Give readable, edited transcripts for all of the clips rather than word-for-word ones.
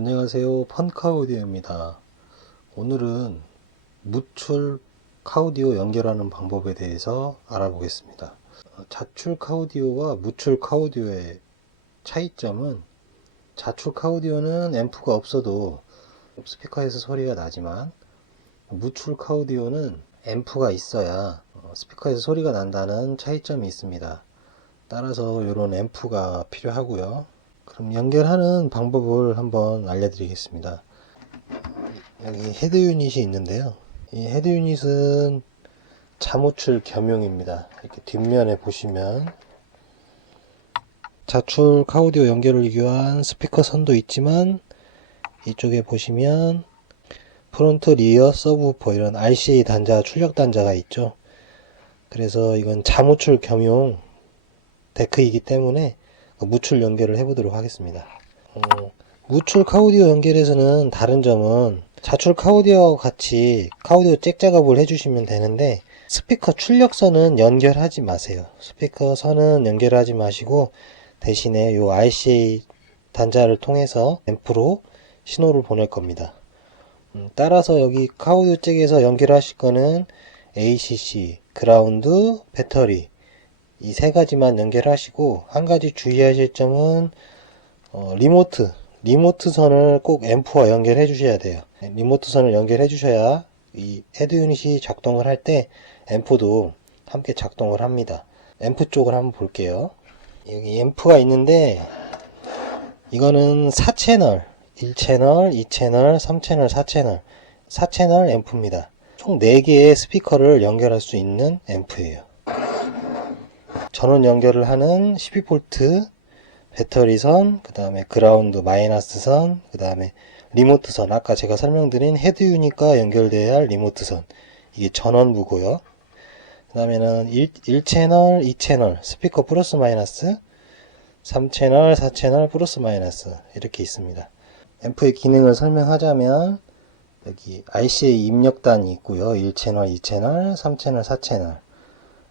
안녕하세요, 펀카우디오입니다. 오늘은 무출 카우디오 연결하는 방법에 대해서 알아보겠습니다. 자출 카우디오와 무출 카우디오의 차이점은, 자출 카우디오는 앰프가 없어도 스피커에서 소리가 나지만, 무출 카우디오는 앰프가 있어야 스피커에서 소리가 난다는 차이점이 있습니다. 따라서 이런 앰프가 필요하고요. 그럼 연결하는 방법을 한번 알려드리겠습니다. 여기 헤드 유닛이 있는데요. 이 헤드 유닛은 자무출 겸용입니다. 이렇게 뒷면에 보시면 자출 카우디오 연결을 위한 스피커 선도 있지만, 이쪽에 보시면 프론트, 리어, 서브우퍼 이런 RCA 단자, 출력 단자가 있죠. 그래서 이건 자무출 겸용 데크이기 때문에 무출 연결을 해보도록 하겠습니다. 무출 카우디오 연결에서는 다른 점은, 자출 카우디오 같이 카우디오 잭 작업을 해주시면 되는데, 스피커 출력선은 연결하지 마세요. 스피커 선은 연결하지 마시고 대신에 요 RCA 단자를 통해서 앰프로 신호를 보낼 겁니다. 따라서 여기 카우디오 잭에서 연결하실 거는 ACC, 그라운드, 배터리 이 세 가지만 연결하시고, 한 가지 주의하실 점은 리모트 선을 꼭 앰프와 연결해 주셔야 돼요. 리모트 선을 연결해 주셔야 이 헤드 유닛이 작동을 할 때 앰프도 함께 작동을 합니다. 앰프 쪽을 한번 볼게요. 여기 앰프가 있는데, 이거는 4채널, 1채널, 2채널, 3채널, 4채널 4채널 앰프입니다. 총 4개의 스피커를 연결할 수 있는 앰프예요. 전원 연결을 하는 12V 배터리선, 그 다음에 그라운드 마이너스 선, 그 다음에 리모트 선, 아까 제가 설명드린 헤드 유닛과 연결돼야 할 리모트 선, 이게 전원부고요. 그 다음에는 1채널, 2채널 스피커 플러스 마이너스, 3채널, 4채널 플러스 마이너스 이렇게 있습니다. 앰프의 기능을 설명하자면, 여기 RCA 입력단이 있고요. 1채널, 2채널, 3채널, 4채널.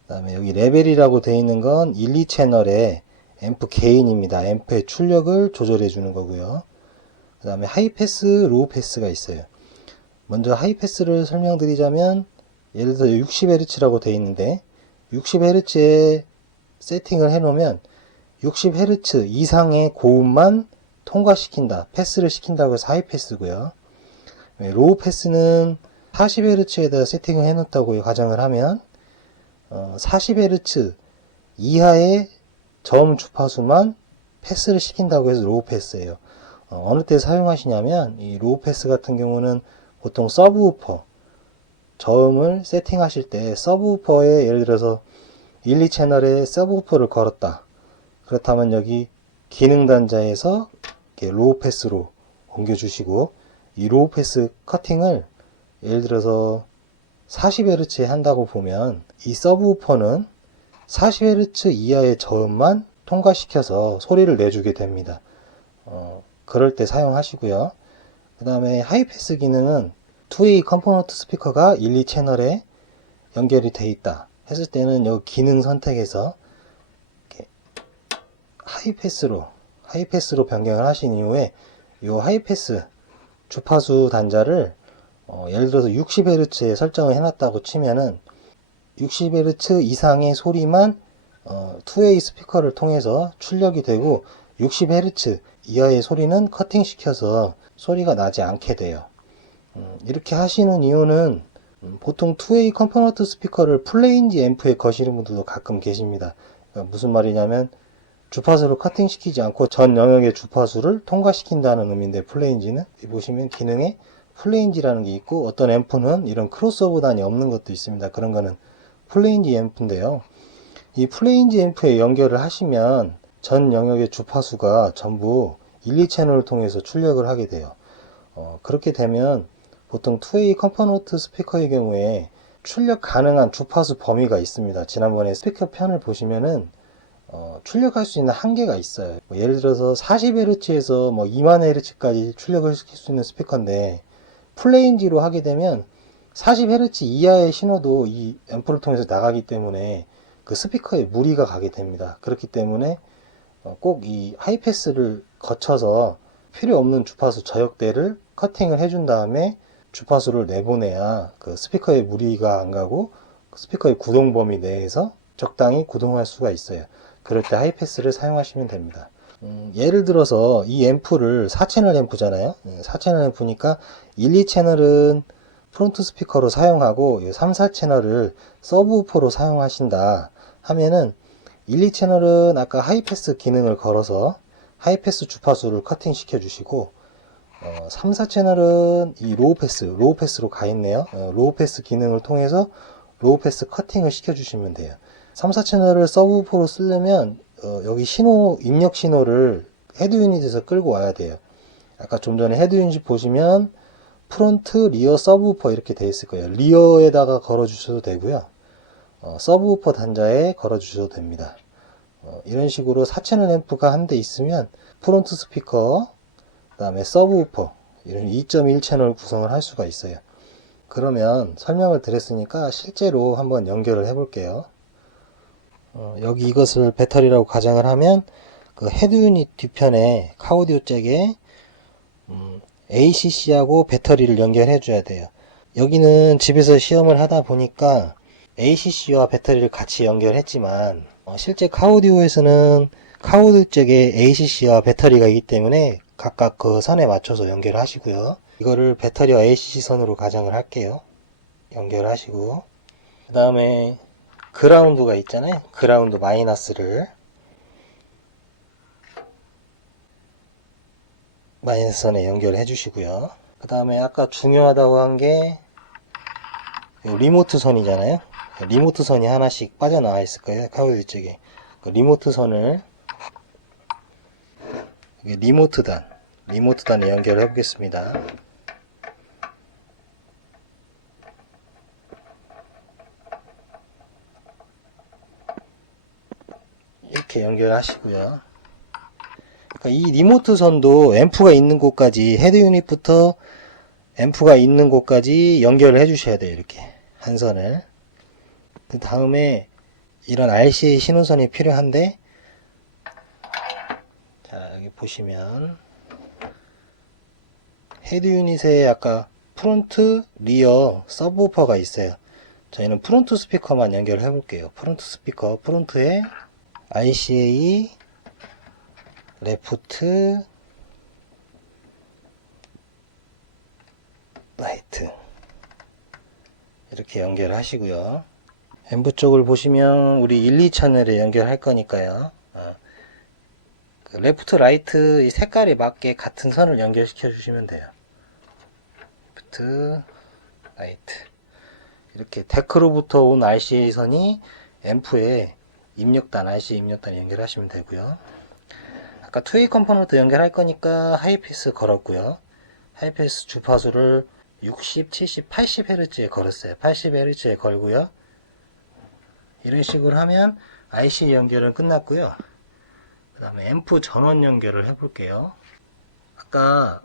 그 다음에 여기 레벨이라고 되어 있는 건 1, 2채널의 앰프 게인입니다. 앰프의 출력을 조절해 주는 거고요. 그 다음에 하이패스, 로우 패스가 있어요. 먼저 하이패스를 설명드리자면, 예를 들어 60Hz라고 되어 있는데, 60Hz에 세팅을 해 놓으면 60Hz 이상의 고음만 통과시킨다, 패스를 시킨다고 해서 하이패스고요. 로우 패스는 40Hz에다 세팅을 해 놓았다고 가정을 하면 40Hz 이하의 저음 주파수만 패스를 시킨다고 해서 로우 패스예요. 어느 때 사용하시냐면, 이 로우 패스 같은 경우는 보통 서브우퍼 저음을 세팅하실 때, 서브우퍼에 예를 들어서 1, 2채널에 서브우퍼를 걸었다. 그렇다면 여기 기능 단자에서 로우 패스로 옮겨주시고, 이 로우 패스 커팅을 예를 들어서 40Hz에 한다고 보면, 이 서브우퍼는 40Hz 이하의 저음만 통과시켜서 소리를 내주게 됩니다. 그럴 때 사용하시고요. 그 다음에 하이패스 기능은 2way 컴포넌트 스피커가 1, 2채널에 연결이 되어 있다 했을 때는 이 기능 선택에서 이렇게 하이패스로 변경을 하신 이후에, 이 하이패스 주파수 단자를 예를 들어서 60Hz에 설정을 해놨다고 치면은 60Hz 이상의 소리만 2way 스피커를 통해서 출력이 되고, 60Hz 이하의 소리는 커팅시켜서 소리가 나지 않게 돼요. 이렇게 하시는 이유는, 보통 2way 컴포넌트 스피커를 플레인지 앰프에 거시는 분들도 가끔 계십니다. 그러니까 무슨 말이냐면, 주파수를 커팅시키지 않고 전 영역의 주파수를 통과시킨다는 의미인데, 플레인지는 보시면 기능에 플레인지라는 게 있고, 어떤 앰프는 이런 크로스오버 단이 없는 것도 있습니다. 그런 거는 플레인지 앰프인데요. 이 플레인지 앰프에 연결을 하시면 전 영역의 주파수가 전부 1, 2채널을 통해서 출력을 하게 돼요. 그렇게 되면 보통 2way 컴포넌트 스피커의 경우에 출력 가능한 주파수 범위가 있습니다. 지난번에 스피커 편을 보시면은 출력할 수 있는 한계가 있어요. 예를 들어서 40Hz에서 20,000Hz까지 출력을 시킬 수 있는 스피커인데, 플레인지로 하게 되면 40Hz 이하의 신호도 이 앰프를 통해서 나가기 때문에 그 스피커에 무리가 가게 됩니다. 그렇기 때문에 꼭 이 하이패스를 거쳐서 필요 없는 주파수 저역대를 커팅을 해준 다음에 주파수를 내보내야 그 스피커에 무리가 안 가고 스피커의 구동 범위 내에서 적당히 구동할 수가 있어요. 그럴 때 하이패스를 사용하시면 됩니다. 예를 들어서 이 앰프를 4채널 앰프잖아요. 4채널 앰프니까 1, 2채널은 프론트 스피커로 사용하고 3, 4채널을 서브우퍼로 사용하신다 하면은 1, 2채널은 아까 하이패스 기능을 걸어서 하이패스 주파수를 커팅 시켜 주시고 3, 4채널은 이 로우 패스로 가 있네요. 로우 패스 기능을 통해서 로우 패스 커팅을 시켜 주시면 돼요. 3, 4채널을 서브우퍼로 쓰려면 여기 입력 신호를 헤드 유닛에서 끌고 와야 돼요. 아까 좀 전에 헤드 유닛 보시면 프론트, 리어, 서브우퍼 이렇게 되어 있을 거예요. 리어에다가 걸어 주셔도 되고요. 서브우퍼 단자에 걸어 주셔도 됩니다. 이런 식으로 4채널 앰프가 한 대 있으면 프론트 스피커, 그 다음에 서브우퍼 이런 2.1채널 구성을 할 수가 있어요. 그러면 설명을 드렸으니까 실제로 한번 연결을 해 볼게요. 여기 이것을 배터리라고 가정을 하면 그 헤드 유닛 뒤편에 카오디오 잭에 ACC하고 배터리를 연결해 줘야 돼요. 여기는 집에서 시험을 하다 보니까 ACC와 배터리를 같이 연결했지만 실제 카오디오에서는 카오디오 잭에 ACC와 배터리가 있기 때문에 각각 그 선에 맞춰서 연결을 하시고요. 이거를 배터리와 ACC 선으로 가정을 할게요. 연결하시고 그 다음에 그라운드가 있잖아요. 그라운드 마이너스 선에 연결해 주시고요. 그 다음에 아까 중요하다고 한 게 리모트 선이잖아요. 리모트 선이 하나씩 빠져나와 있을 거예요. 카오디오 쪽에 그 리모트 선을 리모트단에 연결해 보겠습니다. 이렇게 연결하시고요. 그러니까 이 리모트 선도 앰프가 있는 곳까지 헤드 유닛부터 앰프가 있는 곳까지 연결을 해 주셔야 돼요. 이렇게 한 선을. 그 다음에 이런 RCA 신호선이 필요한데, 자 여기 보시면 헤드 유닛에 아까 프론트, 리어, 서브우퍼가 있어요. 저희는 프론트 스피커만 연결해 볼게요. 프론트 스피커, 프론트에 RCA, 레프트, 라이트 이렇게 연결하시고요. 앰프 쪽을 보시면 우리 1, 2채널에 연결할 거니까요. 그 레프트, 라이트 이 색깔에 맞게 같은 선을 연결시켜 주시면 돼요. 레프트, 라이트 이렇게 데크로부터 온 RCA 선이 앰프에 RCA 입력단 연결하시면 되고요. 아까 2A 컴포넌트 연결할 거니까 하이패스 걸었고요. 하이패스 주파수를 60, 70, 80Hz에 걸었어요. 80Hz에 걸고요. 이런 식으로 하면 IC 연결은 끝났고요. 그 다음에 앰프 전원 연결을 해볼게요. 아까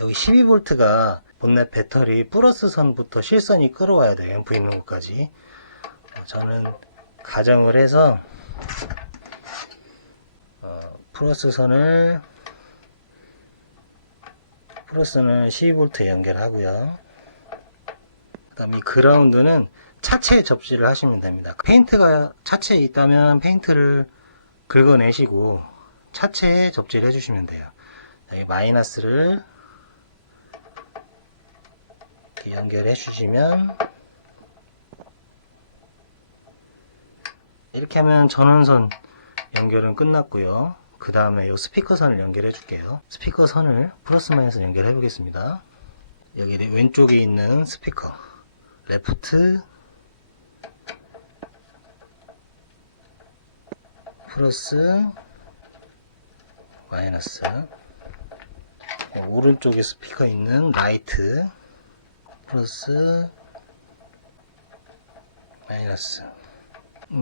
여기 12V가 본넷 배터리 플러스 선부터 실선이 끌어와야 돼요. 앰프 있는 곳까지. 저는 가정을 해서 플러스 선을 12V에 연결하고요. 그 다음 이 그라운드는 차체에 접지를 하시면 됩니다. 페인트가 차체에 있다면 페인트를 긁어내시고 차체에 접지를 해주시면 돼요. 여기 마이너스를 이렇게 연결해 주시면 이렇게 하면 전원선 연결은 끝났고요. 그 다음에 이 스피커 선을 연결해 줄게요. 스피커 선을 플러스 마이너스 연결해 보겠습니다. 여기 왼쪽에 있는 스피커 레프트 플러스 마이너스, 오른쪽에 스피커 있는 라이트 플러스 마이너스.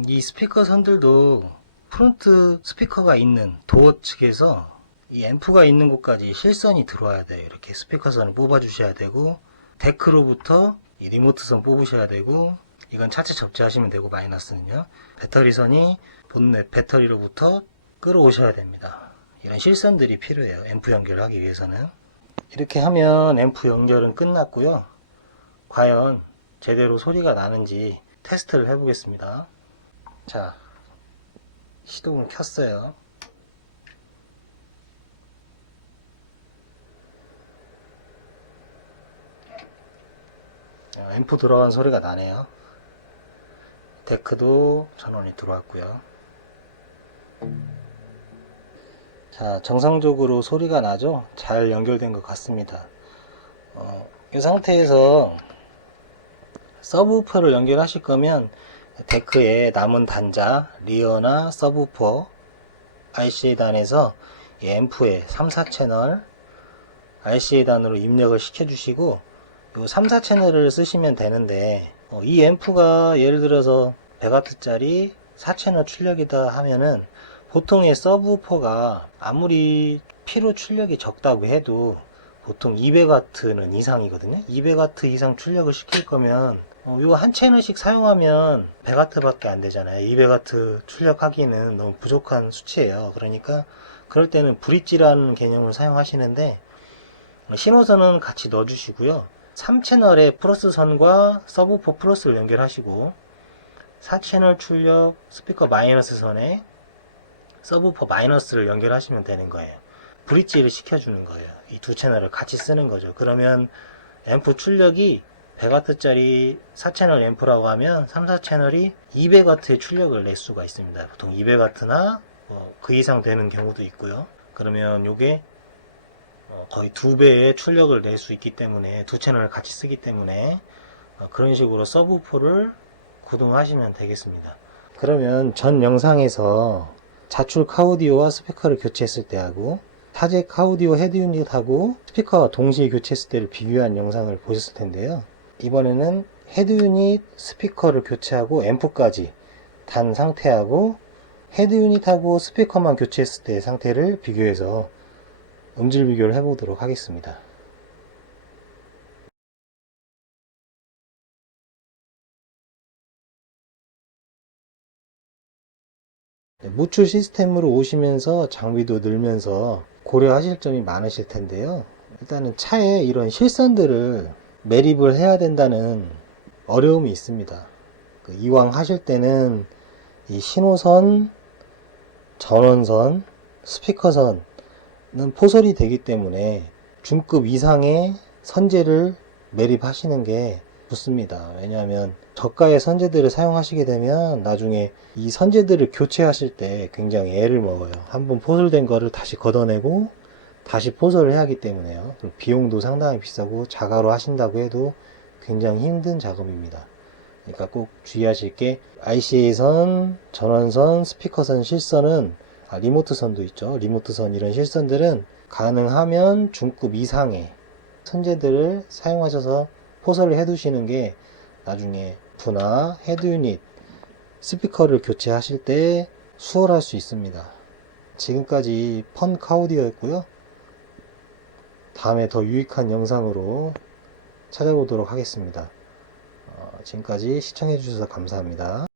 이 스피커 선들도 프론트 스피커가 있는 도어 측에서 이 앰프가 있는 곳까지 실선이 들어와야 돼요. 이렇게 스피커 선을 뽑아 주셔야 되고, 데크로부터 이 리모트 선 뽑으셔야 되고, 이건 차체 접지하시면 되고, 마이너스는요 배터리 선이 본넷 배터리로부터 끌어오셔야 됩니다. 이런 실선들이 필요해요. 앰프 연결을 하기 위해서는. 이렇게 하면 앰프 연결은 끝났고요. 과연 제대로 소리가 나는지 테스트를 해보겠습니다. 자, 시동을 켰어요. 앰프 들어간 소리가 나네요. 데크도 전원이 들어왔고요. 자, 정상적으로 소리가 나죠? 잘 연결된 것 같습니다. 이 상태에서 서브우퍼를 연결하실 거면 데크에 남은 단자, 리어나 서브우퍼 RCA 단에서 이 앰프에 3, 4채널 RCA 단으로 입력을 시켜주시고 요 3, 4채널을 쓰시면 되는데 이 앰프가 예를 들어서 100W짜리 4채널 출력이다 하면은 보통의 서브우퍼가 아무리 피로 출력이 적다고 해도 보통 200W는 이상이거든요. 200W 이상 출력을 시킬 거면 이거 한 채널씩 사용하면 100W 밖에 안 되잖아요. 200W 출력하기는 너무 부족한 수치예요. 그러니까 그럴 때는 브릿지라는 개념을 사용하시는데 신호선은 같이 넣어주시고요. 3채널의 플러스 선과 서브우퍼 플러스를 연결하시고 4채널 출력 스피커 마이너스 선에 서브우퍼 마이너스를 연결하시면 되는 거예요. 브릿지를 시켜주는 거예요. 이 두 채널을 같이 쓰는 거죠. 그러면 앰프 출력이 100W짜리 4채널 앰프라고 하면 3, 4채널이 200W의 출력을 낼 수가 있습니다. 보통 200W나 그 이상 되는 경우도 있고요. 그러면 이게 거의 2배의 출력을 낼 수 있기 때문에 두 채널을 같이 쓰기 때문에 그런 식으로 서브우퍼를 구동하시면 되겠습니다. 그러면 전 영상에서 자출 카우디오와 스피커를 교체했을 때 하고 타제 카우디오 헤드 유닛하고 스피커와 동시에 교체했을 때를 비교한 영상을 보셨을 텐데요. 이번에는 헤드 유닛, 스피커를 교체하고 앰프까지 단 상태하고 헤드 유닛하고 스피커만 교체했을 때 상태를 비교해서 음질 비교를 해보도록 하겠습니다. 무출 시스템으로 오시면서 장비도 늘면서 고려하실 점이 많으실 텐데요. 일단은 차에 이런 실선들을 매립을 해야 된다는 어려움이 있습니다. 이왕 하실 때는 이 신호선, 전원선, 스피커선은 포설이 되기 때문에 중급 이상의 선재를 매립하시는 게 좋습니다. 왜냐하면 저가의 선재들을 사용하시게 되면 나중에 이 선재들을 교체하실 때 굉장히 애를 먹어요. 한번 포설된 거를 다시 걷어내고 다시 포설을 해야 하기 때문에요. 비용도 상당히 비싸고 자가로 하신다고 해도 굉장히 힘든 작업입니다. 그러니까 꼭 주의하실 게 ICA선, 전원선, 스피커선, 실선은 리모트선도 있죠. 리모트선 이런 실선들은 가능하면 중급 이상의 선재들을 사용하셔서 포설을 해 두시는 게 나중에 앰프나 헤드 유닛, 스피커를 교체하실 때 수월할 수 있습니다. 지금까지 펀 카우디오였고요. 다음에 더 유익한 영상으로 찾아보도록 하겠습니다. 지금까지 시청해 주셔서 감사합니다.